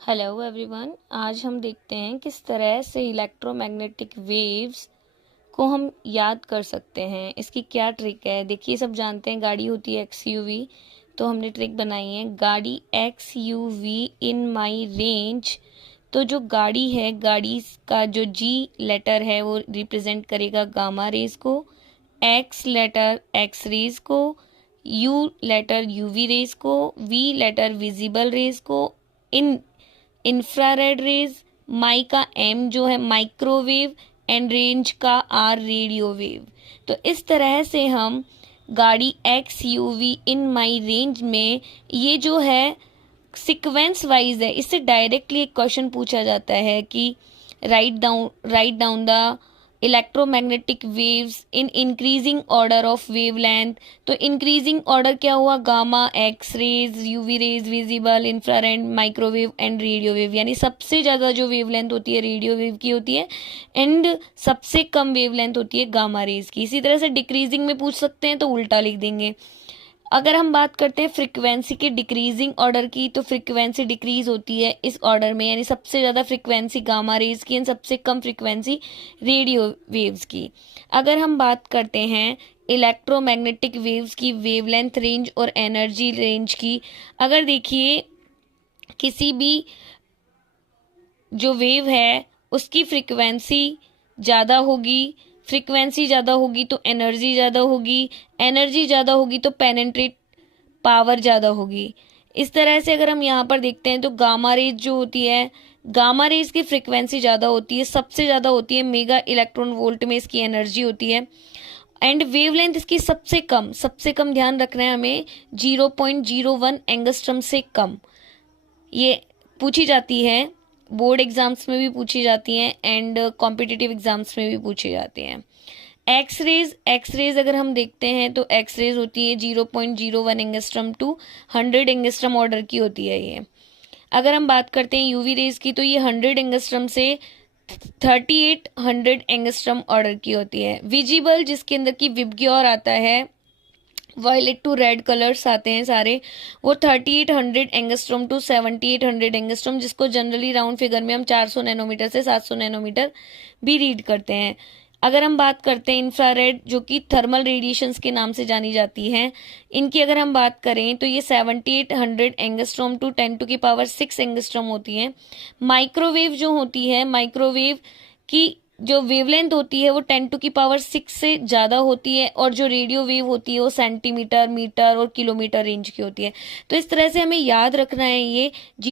Hello everyone. आज हम देखते हैं किस तरह से इलेक्ट्रोमैग्नेटिक वेव्स को हम याद कर सकते हैं। इसकी क्या ट्रिक है, देखिए सब जानते हैं गाड़ी होती है एक्सयूवी, तो हमने ट्रिक बनाई है गाड़ी एक्सयूवी इन माई रेंज। तो जो गाड़ी है, गाड़ी का जो जी लेटर है वो रिप्रेजेंट करेगा गामा रेज को, एक्स लेटर एक्स रेज को, यू लेटर यूवी रेज को, वी लेटर विजिबल रेज को, इन इंफ्रारेड रेज, माई का एम जो है माइक्रोवेव एंड रेंज का आर रेडियो वेव। तो इस तरह से हम गाड़ी एक्स यूवी इन माई रेंज में ये जो है सीक्वेंस वाइज है, इससे डायरेक्टली एक क्वेश्चन पूछा जाता है कि write down the electromagnetic waves in increasing order of wavelength. तो इंक्रीजिंग ऑर्डर क्या हुआ, gamma, X rays, UV rays, visible, infrared, microwave and radio wave. यानी सबसे ज्यादा जो वेवलेंथ होती है रेडियो वेव की होती है एंड सबसे कम वेवलेंथ होती है गामा रेज की। इसी तरह से डिक्रीजिंग में पूछ सकते हैं तो उल्टा लिख देंगे। अगर हम बात करते हैं फ्रीक्वेंसी के डिक्रीजिंग ऑर्डर की, तो फ्रीक्वेंसी डिक्रीज होती है इस ऑर्डर में, यानी सबसे ज़्यादा फ्रीक्वेंसी गामा रेज की एंड सबसे कम फ्रीक्वेंसी रेडियो वेव्स की। अगर हम बात करते हैं इलेक्ट्रोमैग्नेटिक वेव्स की वेवलेंथ रेंज और एनर्जी रेंज की, अगर देखिए किसी भी जो वेव है उसकी फ्रीक्वेंसी ज़्यादा होगी, फ्रीक्वेंसी ज़्यादा होगी तो एनर्जी ज़्यादा होगी, एनर्जी ज़्यादा होगी तो पेनेट्रेट पावर ज़्यादा होगी। इस तरह से अगर हम यहाँ पर देखते हैं तो गामा रेज जो होती है, गामा रेज की फ्रीक्वेंसी ज़्यादा होती है, सबसे ज़्यादा होती है मेगा इलेक्ट्रॉन वोल्ट में इसकी एनर्जी होती है, एंड वेवलेंथ इसकी सबसे कम ध्यान रखना है हमें 0.01 एंगस्ट्रम से कम। ये पूछी जाती है, बोर्ड एग्जाम्स में भी पूछी जाती हैं एंड कॉम्पिटिटिव एग्जाम्स में भी पूछी जाती हैं। एक्स रेज अगर हम देखते हैं तो एक्स रेज होती है 0.01 एंगस्ट्रम टू 100 एंगस्ट्रम ऑर्डर की होती है ये। अगर हम बात करते हैं यूवी रेज की तो ये 100 एंगस्ट्रम से 3800 एंगस्ट्रम ऑर्डर की होती है। विजिबल जिसके अंदर की विबग्योर आता है, वायलेट टू रेड कलर्स आते हैं सारे, वो 3800 एंगस्ट्रॉम टू 7800 एंगस्ट्रॉम, जिसको जनरली राउंड फिगर में हम 400 नैनोमीटर से 700 नैनोमीटर भी रीड करते हैं। अगर हम बात करते हैं इंफ्रारेड जो कि थर्मल रेडिएशंस के नाम से जानी जाती हैं, इनकी अगर हम बात करें तो ये 7800 एंगस्ट्रॉम टू 10⁻⁶ एंगस्ट्रॉम होती है। माइक्रोवेव जो होती है, माइक्रोवेव की जो वेवलेंथ होती है वो 10⁶ से ज़्यादा होती है, और जो रेडियो वेव होती है वो सेंटीमीटर, मीटर और किलोमीटर रेंज की होती है। तो इस तरह से हमें याद रखना है ये